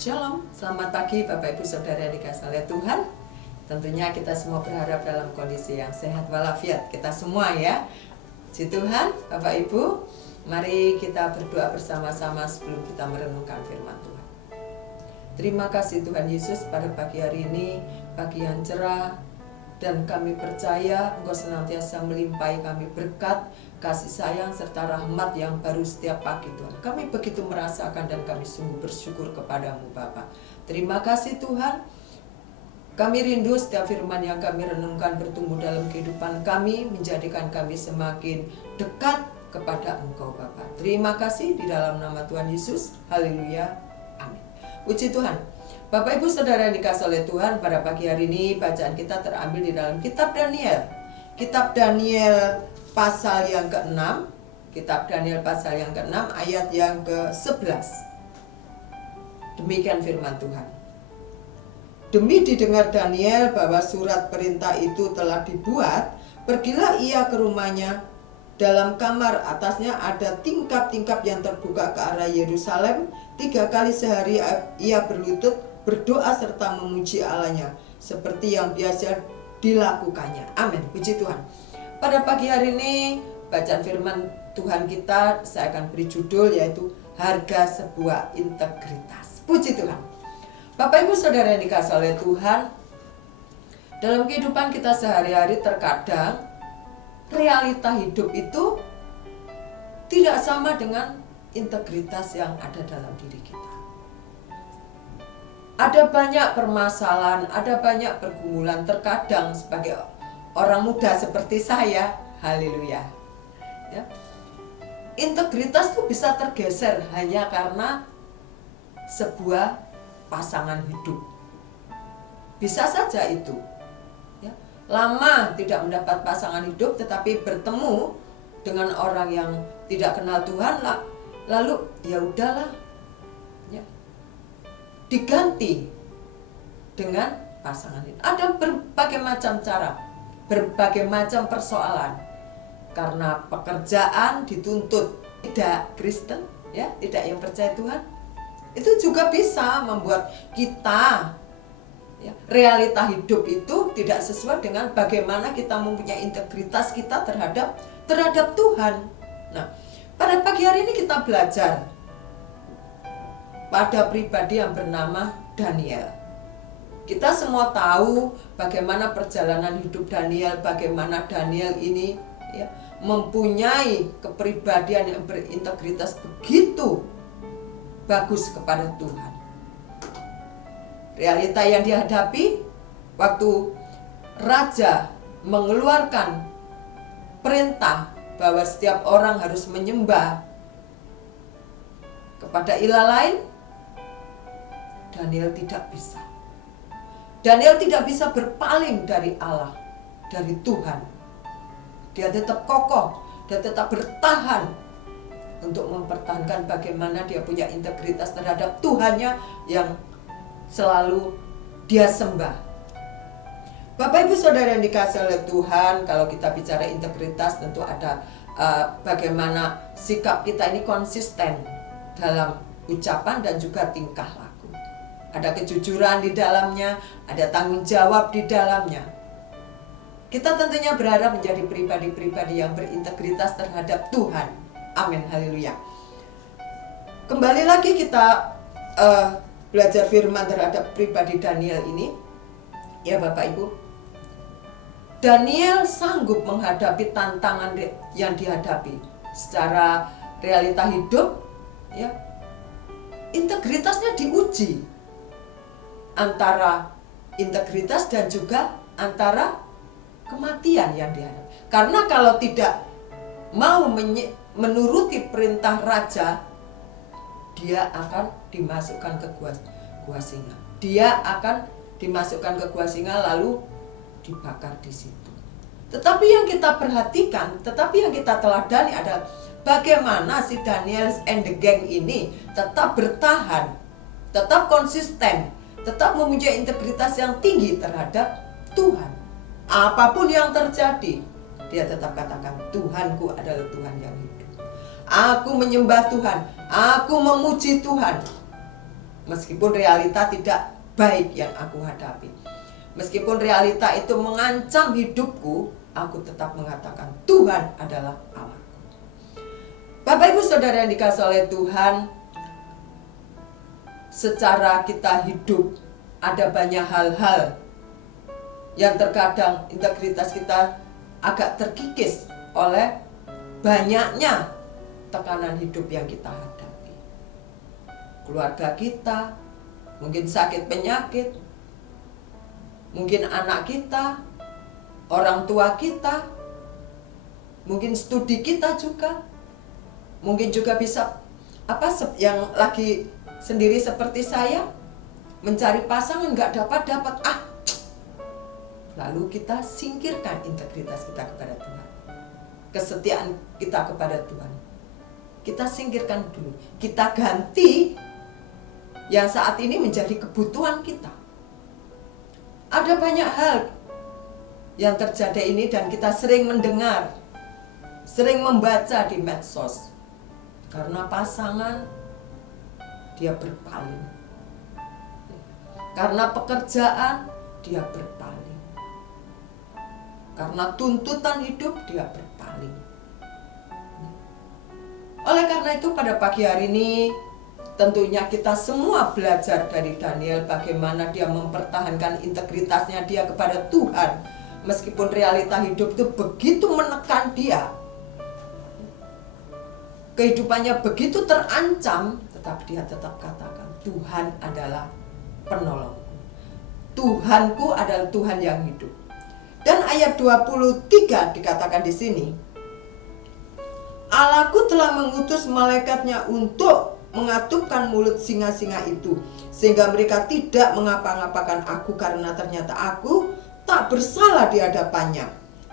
Shalom, selamat pagi Bapak Ibu Saudara yang dikasihi oleh Tuhan. Tentunya kita semua berharap dalam kondisi yang sehat walafiat. Kita semua ya. Puji Tuhan, Bapak Ibu, mari kita berdoa bersama-sama sebelum kita merenungkan firman Tuhan. Terima kasih Tuhan Yesus pada pagi hari ini, pagi yang cerah, dan kami percaya Engkau senantiasa melimpahi kami berkat, kasih sayang serta rahmat yang baru setiap pagi Tuhan. Kami begitu merasakan dan kami sungguh bersyukur kepadamu Bapa. Terima kasih Tuhan. Kami rindu setiap firman yang kami renungkan bertumbuh dalam kehidupan kami, menjadikan kami semakin dekat kepada Engkau Bapa. Terima kasih di dalam nama Tuhan Yesus. Haleluya. Amin. Puji Tuhan. Bapak Ibu Saudara yang dikasihi oleh Tuhan, pada pagi hari ini bacaan kita terambil di dalam kitab Daniel. Kitab Daniel pasal yang ke-6. Kitab Daniel pasal yang ke-6 ayat yang ke-11. Demikian firman Tuhan. Demi didengar Daniel bahwa surat perintah itu telah dibuat, pergilah ia ke rumahnya. Dalam kamar atasnya ada tingkap-tingkap yang terbuka ke arah Yerusalem. 3 kali sehari ia berlutut, berdoa serta memuji Allahnya seperti yang biasa dilakukannya. Amin. Puji Tuhan. Pada pagi hari ini bacaan firman Tuhan kita saya akan beri judul yaitu harga sebuah integritas. Puji Tuhan. Bapak Ibu Saudara yang dikasihi oleh Tuhan, dalam kehidupan kita sehari-hari terkadang realita hidup itu tidak sama dengan integritas yang ada dalam diri kita. Ada banyak permasalahan, ada banyak pergumulan. Terkadang sebagai orang muda seperti saya, haleluya ya, integritas itu bisa tergeser hanya karena sebuah pasangan hidup. Bisa saja itu ya. Lama tidak mendapat pasangan hidup, tetapi bertemu dengan orang yang tidak kenal Tuhan, lalu ya udahlah ya, diganti dengan pasangan itu. Ada berbagai macam cara, berbagai macam persoalan. Karena pekerjaan dituntut tidak Kristen, ya, tidak yang percaya Tuhan, itu juga bisa membuat kita ya, realita hidup itu tidak sesuai dengan bagaimana kita mempunyai integritas kita terhadap Tuhan. Nah, pada pagi hari ini kita belajar pada pribadi yang bernama Daniel. Kita semua tahu bagaimana perjalanan hidup Daniel, bagaimana Daniel ini ya, mempunyai kepribadian yang berintegritas begitu bagus kepada Tuhan. Realita yang dihadapi waktu raja mengeluarkan perintah bahwa setiap orang harus menyembah kepada ilah lain, Daniel tidak bisa. Daniel tidak bisa berpaling dari Allah, dari Tuhan. Dia tetap kokoh, dia tetap bertahan untuk mempertahankan bagaimana dia punya integritas terhadap Tuhannya yang selalu dia sembah. Bapak Ibu Saudara yang dikasihi oleh Tuhan, kalau kita bicara integritas tentu ada bagaimana sikap kita ini konsisten dalam ucapan dan juga tingkah laku. Ada kejujuran di dalamnya, ada tanggung jawab di dalamnya. Kita tentunya berharap menjadi pribadi-pribadi yang berintegritas terhadap Tuhan. Amin, haleluya. Kembali lagi kita belajar firman terhadap pribadi Daniel ini. Ya Bapak Ibu, Daniel sanggup menghadapi tantangan yang dihadapi secara realita hidup ya. Integritasnya diuji antara integritas dan juga antara kematian yang dihadapi. Karena kalau tidak mau menuruti perintah raja, dia akan dimasukkan ke gua singa. Dia akan dimasukkan ke gua singa lalu dibakar di situ. Tetapi yang kita perhatikan, tetapi yang kita teladani adalah bagaimana si Daniel and the gang ini tetap bertahan, tetap konsisten, tetap mempunyai integritas yang tinggi terhadap Tuhan. Apapun yang terjadi, dia tetap katakan, Tuhanku adalah Tuhan yang hidup. Aku menyembah Tuhan, aku memuji Tuhan. Meskipun realita tidak baik yang aku hadapi, meskipun realita itu mengancam hidupku, aku tetap mengatakan Tuhan adalah Allahku. Bapak Ibu Saudara yang dikasihi oleh Tuhan, secara kita hidup ada banyak hal-hal yang terkadang integritas kita agak terkikis oleh banyaknya tekanan hidup yang kita hadapi. Keluarga kita mungkin sakit penyakit, mungkin anak kita, orang tua kita, mungkin studi kita juga, mungkin juga bisa yang lagi sendiri seperti saya, mencari pasangan nggak dapat, lalu kita singkirkan integritas kita kepada Tuhan, kesetiaan kita kepada Tuhan, kita singkirkan dulu, kita ganti yang saat ini menjadi kebutuhan kita. Ada banyak hal yang terjadi ini dan kita sering mendengar, sering membaca di medsos. Karena pasangan dia berpaling, karena pekerjaan dia berpaling, karena tuntutan hidup dia berpaling. Oleh karena itu pada pagi hari ini tentunya kita semua belajar dari Daniel bagaimana dia mempertahankan integritasnya dia kepada Tuhan. Meskipun realita hidup itu begitu menekan dia, kehidupannya begitu terancam, tetapi dia tetap katakan Tuhan adalah penolongku, Tuhanku adalah Tuhan yang hidup. Dan ayat 23 dikatakan di sini, Allahku telah mengutus malaikatnya untuk mengatupkan mulut singa-singa itu, sehingga mereka tidak mengapa-ngapakan aku, karena ternyata aku tak bersalah di hadapannya,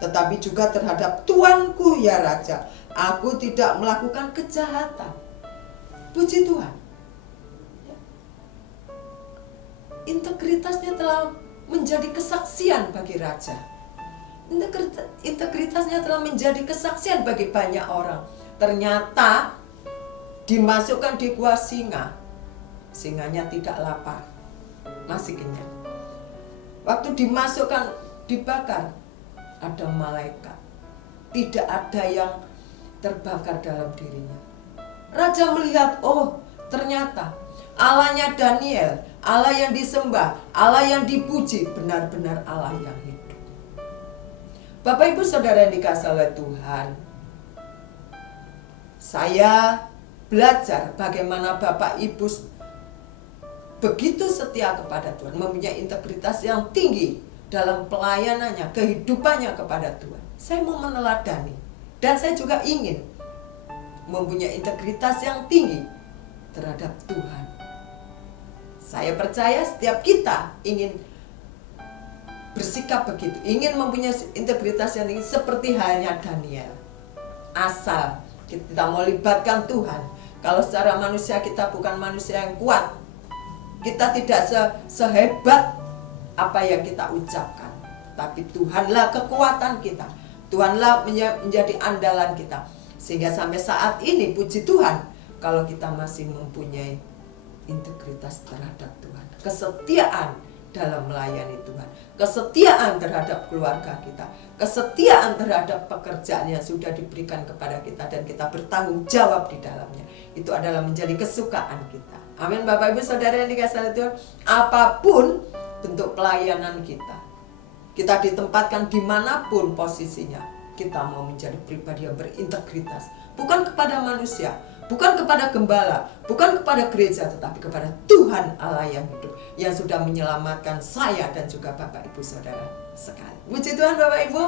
tetapi juga terhadap Tuanku ya Raja, aku tidak melakukan kejahatan. Puji Tuhan, integritasnya telah menjadi kesaksian bagi Raja. Integritasnya telah menjadi kesaksian bagi banyak orang. Ternyata dimasukkan di gua singa, singanya tidak lapar, masih kenyang. Waktu dimasukkan, dibakar, ada malaikat, tidak ada yang terbakar dalam dirinya. Raja melihat, oh ternyata Allahnya Daniel, Allah yang disembah, Allah yang dipuji, benar-benar Allah yang hidup. Bapak Ibu Saudara yang dikasihi oleh Tuhan, saya belajar bagaimana Bapak Ibu begitu setia kepada Tuhan, mempunyai integritas yang tinggi dalam pelayanannya, kehidupannya kepada Tuhan. Saya mau meneladani, dan saya juga ingin mempunyai integritas yang tinggi terhadap Tuhan. Saya percaya setiap kita ingin bersikap begitu, ingin mempunyai integritas yang tinggi seperti halnya Daniel. Asal kita mau libatkan Tuhan. Kalau secara manusia kita bukan manusia yang kuat, kita tidak sehebat apa yang kita ucapkan, tapi Tuhanlah kekuatan kita, Tuhanlah menjadi andalan kita. Sehingga sampai saat ini puji Tuhan, kalau kita masih mempunyai integritas terhadap Tuhan, kesetiaan dalam melayani Tuhan, kesetiaan terhadap keluarga kita, kesetiaan terhadap pekerjaan yang sudah diberikan kepada kita, dan kita bertanggung jawab di dalamnya, itu adalah menjadi kesukaan kita. Amin. Bapak Ibu Saudara yang dikasihi oleh Tuhan, apapun bentuk pelayanan kita ditempatkan dimanapun posisinya, kita mau menjadi pribadi yang berintegritas, bukan kepada manusia, bukan kepada gembala, bukan kepada gereja, tetapi kepada Tuhan Allah yang hidup, yang sudah menyelamatkan saya dan juga Bapak Ibu Saudara sekali. Puji Tuhan Bapak Ibu.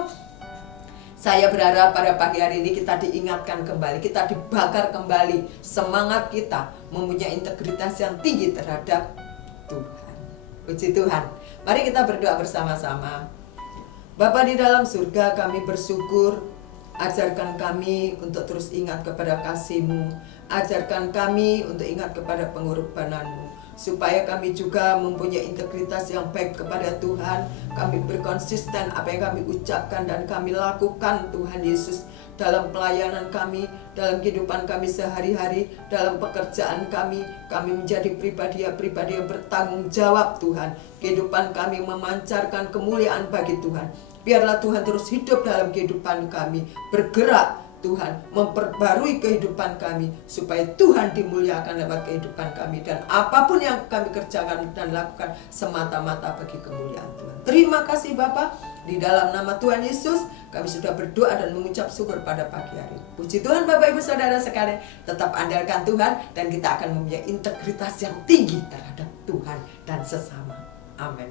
Saya berharap pada pagi hari ini kita diingatkan kembali, kita dibakar kembali semangat kita mempunyai integritas yang tinggi terhadap Tuhan. Puji Tuhan. Mari kita berdoa bersama-sama. Bapa di dalam surga, kami bersyukur, ajarkan kami untuk terus ingat kepada kasih-Mu, ajarkan kami untuk ingat kepada pengorbanan-Mu. supaya kami juga mempunyai integritas yang baik kepada Tuhan. Kami berkonsisten apa yang kami ucapkan dan kami lakukan, Tuhan Yesus, dalam pelayanan kami, dalam kehidupan kami sehari-hari, dalam pekerjaan kami menjadi pribadi yang bertanggung jawab, Tuhan. Kehidupan kami memancarkan kemuliaan bagi Tuhan. Biarlah Tuhan terus hidup dalam kehidupan kami, bergerak Tuhan, memperbarui kehidupan kami supaya Tuhan dimuliakan lewat kehidupan kami, dan apapun yang kami kerjakan dan lakukan semata-mata bagi kemuliaan Tuhan. Terima kasih Bapa, di dalam nama Tuhan Yesus kami sudah berdoa dan mengucap syukur pada pagi hari. Puji Tuhan Bapak Ibu Saudara sekalian, tetap andalkan Tuhan dan kita akan mempunyai integritas yang tinggi terhadap Tuhan dan sesama. Amin.